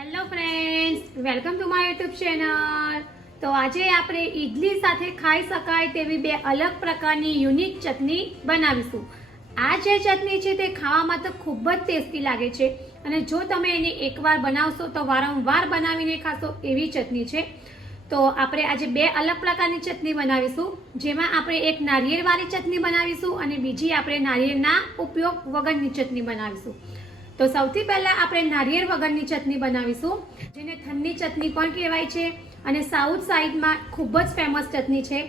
Hello friends, welcome to my YouTube channel. તો આજે આપણે ઈડલી સાથે ખાઈ શકાય તેવી બે અલગ પ્રકારની યુનિક ચટણી બનાવીશું। આ જે ચટણી છે તે ખાવામાં તો ખૂબ જ ટેસ્ટી લાગે છે અને જો તમે એને એકવાર બનાવશો તો વારંવાર બનાવીને ખાશો એવી ચટણી છે। તો આપણે આજે બે અલગ પ્રકારની ચટણી બનાવીશું, જેમાં આપણે એક નારિયેળવાળી ચટણી બનાવીશું અને બીજી આપણે નારિયેળના ઉપયોગ વગરની ચટણી બનાવીશું। તો સૌથી પહેલા આપણે નારિયેળ વગરની ચટણી બનાવીશું, જેને થન્ની ચટણી પણ કહેવાય છે અને સાઉથ સાઈડમાં ખૂબ જ ફેમસ ચટણી છે।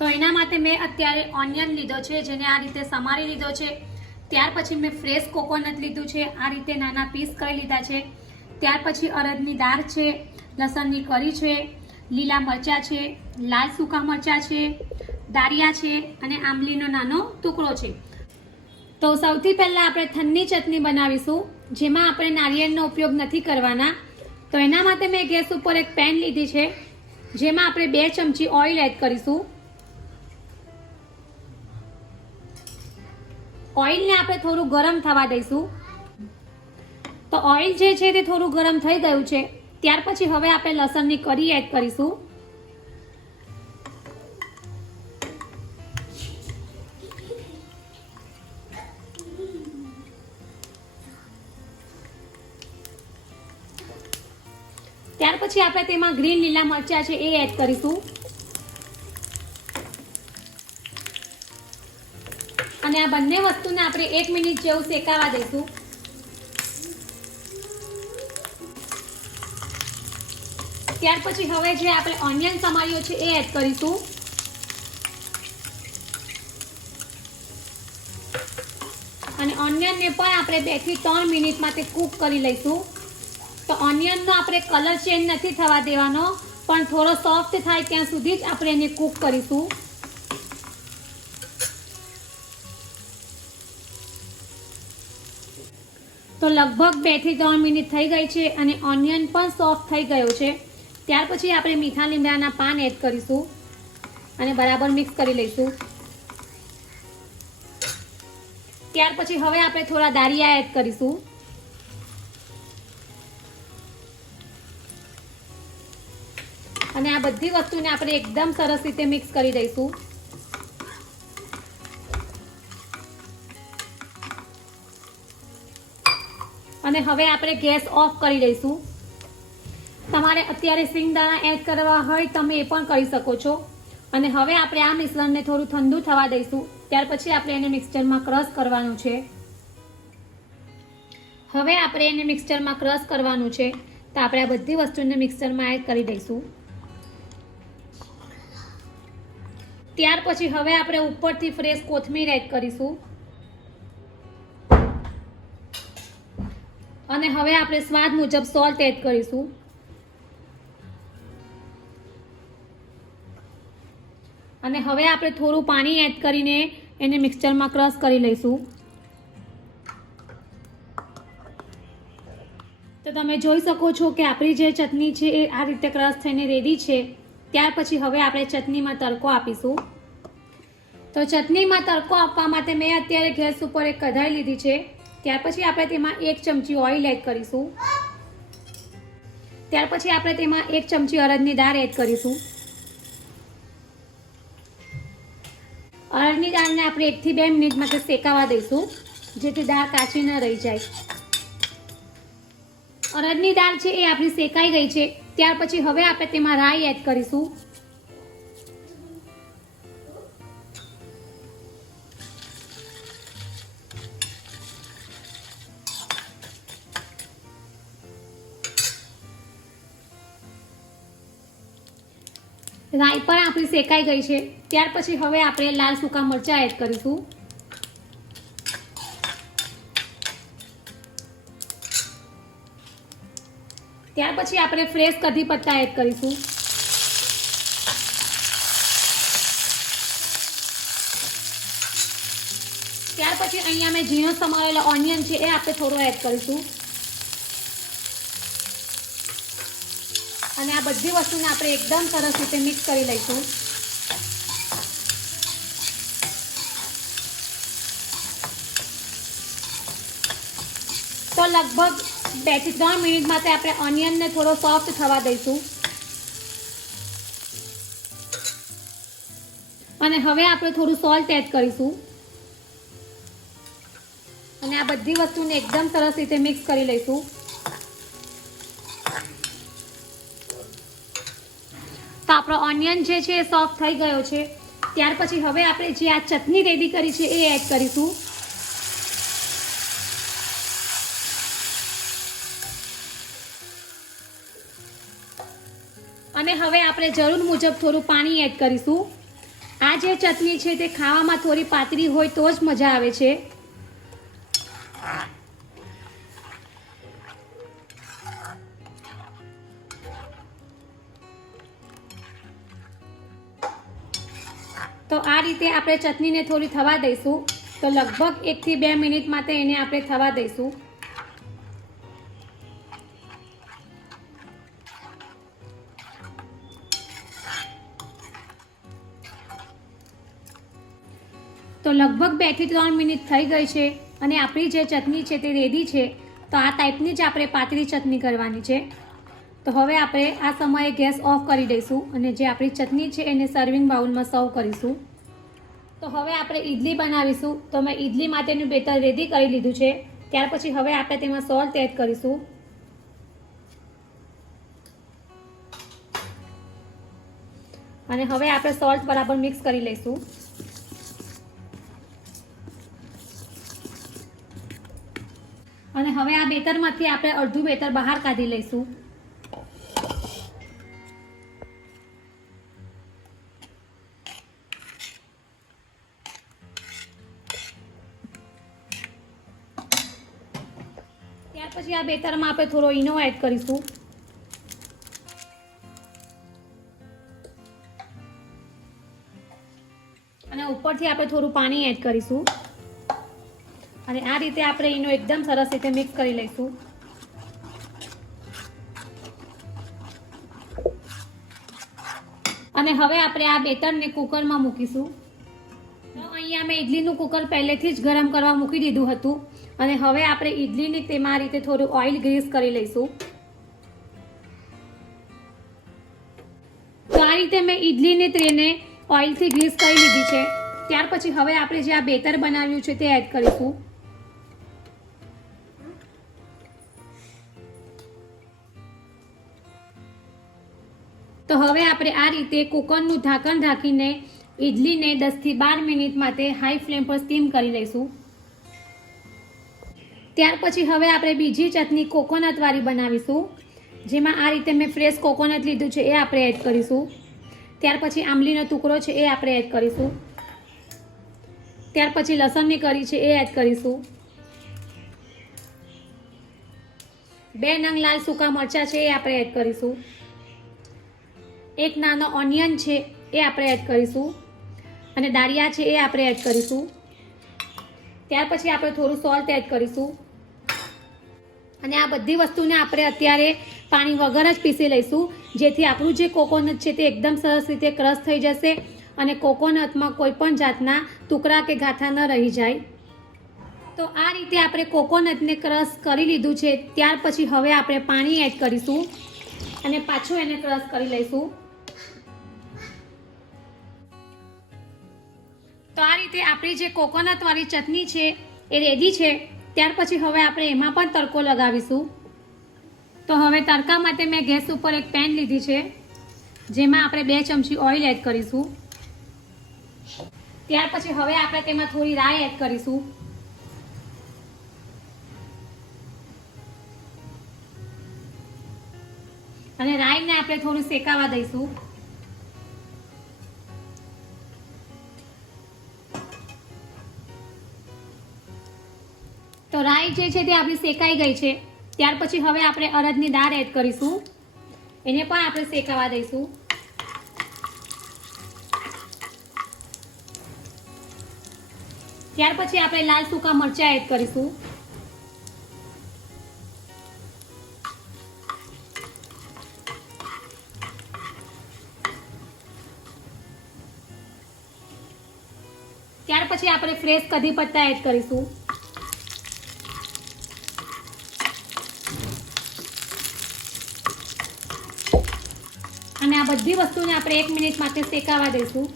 તો એના માટે મેં અત્યારે ઓનિયન લીધો છે, જેને આ રીતે સમારી લીધો છે। ત્યાર પછી મેં ફ્રેશ કોકોનટ લીધું છે, આ રીતે નાના પીસ કરી લીધા છે। ત્યાર પછી અડદની દાળ છે, લસણની કળી છે, લીલા મરચાં છે, લાલ સૂકા મરચાં છે, દાળિયા છે અને આંબલીનો નાનો ટુકડો છે। તો સૌથી પહેલાં આપણે થન્ની ચટણી બનાવીશું, જેમાં આપણે નારિયેળનો ઉપયોગ નથી કરવાના। તો એના માટે મેં ગેસ ઉપર એક પેન લીધી છે, જેમાં આપણે 2 ચમચી ઓઇલ એડ કરીશું। ઓઇલને આપણે થોડું ગરમ થવા દઈશું। તો ઓઇલ જે છે તે થોડું ગરમ થઈ ગયું છે। ત્યાર પછી હવે આપણે લસણની કળી એડ કરીશું। ત્યાર પછી આપણે તેમાં ગ્રીન લીલા મરચાં છે એ એડ કરીશું અને આ બંને વસ્તુને આપણે 1 મિનિટ જેવું શેકાવા દઈશું। ત્યાર પછી હવે જે આપણે ઓનિયન સમાર્યો છે એ એડ કરીશું અને ઓનિયનને પણ આપણે 2 થી 3 મિનિટ માટે કૂક કરી લઈશું। તો ઓનિયનનો આપણે કલર ચેન્જ નથી થવા દેવાનો, પણ થોડો સોફ્ટ થાય ત્યાં સુધી જ આપણે એને કૂક કરીશું। તો લગભગ 2 થી 3 મિનિટ થઈ ગઈ છે અને ઓનિયન પણ સોફ્ટ થઈ ગયો છે। ત્યાર પછી આપણે મીઠા લીમડાના પાન એડ કરીશું અને બરાબર મિક્સ કરી લઈશું। ત્યાર પછી હવે આપણે થોડા દાળિયા એડ કરીશું અને આ બધી વસ્તુને આપણે એકદમ સરસ રીતે મિક્સ કરી દઈશું। અને હવે આપણે ગેસ ઓફ કરી દઈશું। તમારે અત્યારે સિંગદાણા એડ કરવા હોય તમે એ પણ કરી શકો છો। અને હવે આપણે આ મિશ્રણને થોડું ઠંડુ થવા દઈશું। ત્યાર પછી આપણે એને મિક્સચરમાં ક્રશ કરવાનું છે। હવે આપણે એને મિક્સચરમાં ક્રશ કરવાનું છે, તો આપણે આ બધી વસ્તુને મિક્સચરમાં એડ કરી દઈશું। ત્યાર પછી હવે આપણે ઉપરથી ફ્રેશ કોથમીર એડ કરીશું અને હવે આપણે સ્વાદ મુજબ સોલ્ટ એડ કરીશું અને હવે આપણે થોડું પાણી એડ કરીને એને મિક્સચરમાં ક્રશ કરી લઈશું। તો તમે જોઈ શકો છો કે આપણી જે ચટણી છે એ આ રીતે ક્રશ થઈને રેડી છે। ત્યાર પછી હવે આપણે ચટણીમાં તડકો આપીશું। તો ચટણીમાં તડકો આપવા માટે મેં અત્યારે ગેસ ઉપર એક કઢાઈ લીધી છે। ત્યાર પછી આપણે તેમાં 1 ચમચી ઓઇલ એડ કરીશું। ત્યાર પછી આપણે તેમાં 1 ચમચી અડદની દાળ એડ કરીશું। અડદની દાળને આપણે 1 થી 2 મિનિટ માટે શેકાવા દઈશું, જેથી દાળ કાચી ન રહી જાય। અડદની દાળ છે એ આપણી શેકાઈ ગઈ છે। ત્યાર પછી હવે આપણે તેમાં રાઈ એડ કરીશું રાઈ પણ આપણી શેકાઈ ગઈ છે। ત્યાર પછી હવે આપણે લાલ સૂકા મરચાં એડ કરીશું ત્યાર પછી આપણે ફ્રેશ કઢી પત્તા એડ કરીશું ત્યાર પછી અહીંયા મેં ઝીણો સમારેલો ઓનિયન છે એ આપણે થોડો એડ કરીશું અને આ બધી વસ્તુને આપણે એકદમ સરસ રીતે મિક્સ કરી લઈશું। તો લગભગ 2 થી 3 મિનિટ માટે આપણે ઓનિયનને થોડો સોફ્ટ થવા દઈશું. અને હવે આપણે થોડું સોલ્ટ એડ કરીશું અને આ બધી વસ્તુને એકદમ સરસ રીતે મિક્સ કરી લઈશું. તો આપણો ઓનિયન જે છે એ સોફ્ટ થઈ ગયો છે. ત્યાર પછી હવે આપણે જે આ ચટણી રેડી કરી છે એ એડ કરીશું. અને હવે આપણે જરૂર મુજબ થોડું પાણી એડ કરીશું. આ જે ચટણી છે તે ખાવામાં થોડી પાતળી હોય તો જ મજા આવે છે. તો આ રીતે આપણે ચટણીને થોડી થવા દઈશું. તો લગભગ 1 થી 2 મિનિટ માટે એને આપણે થવા દઈશું. તો લગભગ 2 થી 3 મિનિટ થઈ ગઈ છે અને આપણી જે ચટણી છે તે રેડી છે. તો આ ટાઈપની જ આપણે પાતળી ચટણી કરવાની છે. તો હવે આપણે આ સમયે ગેસ ઓફ કરી દઈશું અને જે આપણી ચટણી છે એને સર્વિંગ બાઉલમાં સર્વ કરીશું. તો હવે આપણે ઈડલી બનાવીશું. તો મેં ઈડલી માટેનું બેટર રેડી કરી લીધું છે. ત્યાર પછી હવે આપણે તેમાં સોલ્ટ એડ કરીશું. અને હવે આપણે સોલ્ટ બરાબર મિક્સ કરી લઈશું. અને હવે આ બેટરમાંથી આપણે અડધું બેટર બહાર કાઢી લઈશું. ત્યાર પછી આ બેટરમાં આપણે થોડો ઈનો એડ કરીશું. અને ઉપરથી આપણે થોડું પાણી એડ કરીશું. અને આ રીતે આપણે ઈનો એકદમ સરસ રીતે મિક્સ કરી લઈશું. અને હવે આપણે આ બેટરને કુકરમાં મૂકીશું. તો અહીંયા મેં ઈડલીનું કુકર પહેલેથી જ ગરમ કરવા મૂકી દીધું હતું. અને હવે આપણે ઈડલીને તેમાં આ રીતે થોડું ઓઇલ ગ્રીસ કરી લઈશું. તો આ રીતે મેં ઈડલીની ટ્રેને ઓઇલથી ગ્રીસ કરી લીધી છે. ત્યાર પછી હવે આપણે જે આ બેટર બનાવ્યું છે તે એડ કરીશું. તો હવે આપણે આ રીતે કુકરનું ઢાંકણ ઢાંકીને ઈડલીને 10 થી 12 મિનિટ માટે હાઈ ફ્લેમ પર સ્ટીમ કરી લઈશું. ત્યાર પછી હવે આપણે બીજી ચટણી કોકોનટવાળી બનાવીશું. જેમાં આ રીતે મેં ફ્રેશ કોકોનટ લીધું છે એ આપણે એડ કરીશું. ત્યાર પછી આંબલીનો ટુકડો છે એ આપણે એડ કરીશું. ત્યાર પછી લસણની કળી છે એ એડ કરીશું. 2 નંગ લાલ સૂકા મરચાં છે એ આપણે એડ કરીશું. 1 નાનો ઓનિયન છે એ આપણે એડ કરીશું. અને દાળિયા છે એ આપણે એડ કરીશું. ત્યાર પછી આપણે થોડું સોલ્ટ એડ કરીશું. અને આ બધી વસ્તુને આપણે અત્યારે પાણી વગર જ પીસી લઈશું. જેથી આપણું જે કોકોનટ છે તે એકદમ સરસ રીતે ક્રશ થઈ જશે અને કોકોનટમાં કોઈ પણ જાતના ટુકડા કે ગાંઠા ન રહી જાય. તો આ રીતે આપણે કોકોનટને ક્રશ કરી લીધું છે. ત્યાર પછી હવે આપણે પાણી એડ કરીશું અને પાછું એને ક્રશ કરી લઈશું. તો આ રીતે આપણી જે કોકોનટવાળી ચટણી છે એ રેડી છે. ત્યાર પછી હવે આપણે એમાં પણ તડકો લગાવીશું. તો હવે તડકા માટે મેં ગેસ ઉપર એક પેન લીધી છે. જેમાં આપણે 2 ચમચી ઓઇલ એડ કરીશું. ત્યાર પછી હવે આપણે તેમાં થોડી રાઈ એડ કરીશું. અને રાઈને આપણે થોડું શેકાવા દઈશું. તો રાઈ જે છે તે આપણી શેકાઈ ગઈ છે. ત્યાર પછી હવે આપણે અડદની દાળ એડ કરીશું. એને પણ આપણે શેકાવા દઈશું. ત્યાર પછી આપણે લાલ સૂકા મરચાં એડ કરીશું. ત્યાર પછી આપણે ફ્રેશ કઢી પત્તા એડ કરીશું. બધી વસ્તુને આપણે 1 મિનિટ માટે શેકાવા દઈશું.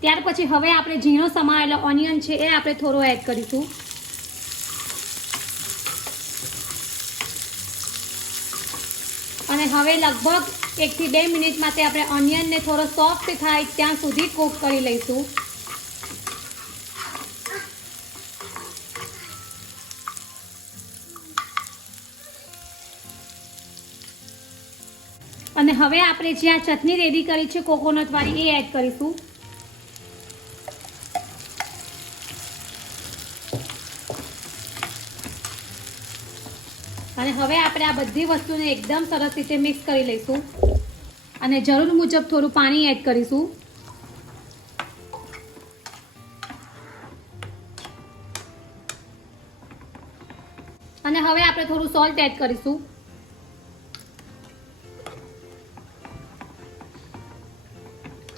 ત્યાર પછી હવે આપણે ઝીણો સમારેલો ઓનિયન છે એ આપણે થોડો એડ કરીશું. અને હવે લગભગ 1 થી 2 મિનિટ માટે આપણે ઓનિયનને થોડો સોફ્ટ થાય ત્યાં સુધી કૂક કરી લઈશું. અને હવે આપણે જે આ ચટણી રેડી કરી છે કોકોનટ વાળી એ એડ કરીશું. અને હવે આપણે આ બધી વસ્તુને એકદમ સરસ રીતે મિક્સ કરી લઈશું. અને જરૂર મુજબ થોડું પાણી એડ કરીશું. અને હવે આપણે થોડું સોલ્ટ એડ કરીશું.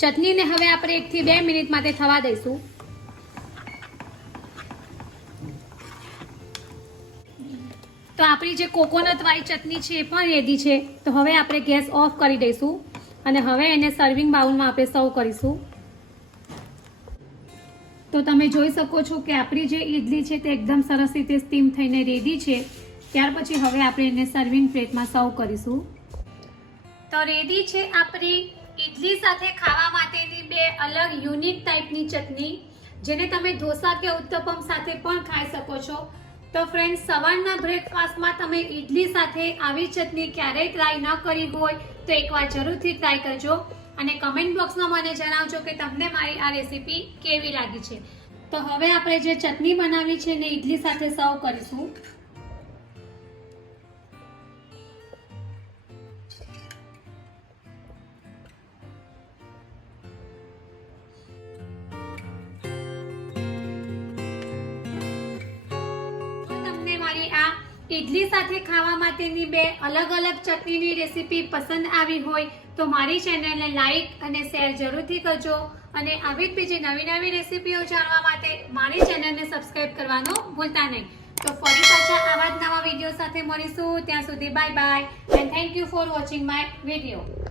ચટણીને હવે આપણે 1 થી 2 મિનિટ માટે થવા દઈશું. તો આપણી જે કોકોનટ વાળી ચટણી છે એ પણ રેડી છે. તો હવે આપણે ગેસ ઓફ કરી દઈશું અને હવે એને સર્વિંગ બાઉલમાં આપણે સર્વ કરીશું. તો તમે જોઈ શકો છો કે આપણી જે ઈડલી છે તે એકદમ સરસ રીતે સ્ટીમ થઈને રેડી છે. ત્યાર પછી હવે આપણે એને સર્વિંગ પ્લેટમાં સર્વ કરીશું. તો રેડી છે આપણી ઈડલી સાથે ખાવા માટેની 2 અલગ યુનિક ટાઈપની ચટણી, જેને તમે ઢોસા કે ઉત્તપમ સાથે પણ ખાઈ શકો છો. તો ફ્રેન્ડ્સ, સવારના બ્રેકફાસ્ટમાં તમે ઈડલી સાથે આવી ચટણી ક્યારેય ટ્રાય ન કરી હોય તો એકવાર જરૂરથી ટ્રાય કરજો. અને કમેન્ટ બોક્સમાં મને જણાવજો કે તમને મારી આ રેસીપી કેવી લાગી છે. તો હવે આપણે જે ચટણી બનાવી છે એને ઈડલી સાથે સર્વ કરીશું. ઈડલી સાથે ખાવા માટેની 2 અલગ અલગ ચટણીની રેસીપી પસંદ આવી હોય તો મારી ચેનલને લાઈક અને શેર જરૂરથી કરજો. અને આવી જ બીજી નવી રેસીપીઓ જાણવા માટે મારી ચેનલને સબસ્ક્રાઇબ કરવાનું ભૂલતા નહીં. તો ફરી પાછા આવા જ નવા વિડીયો સાથે મળીશું. ત્યાં સુધી bye bye and thank you for watching my video.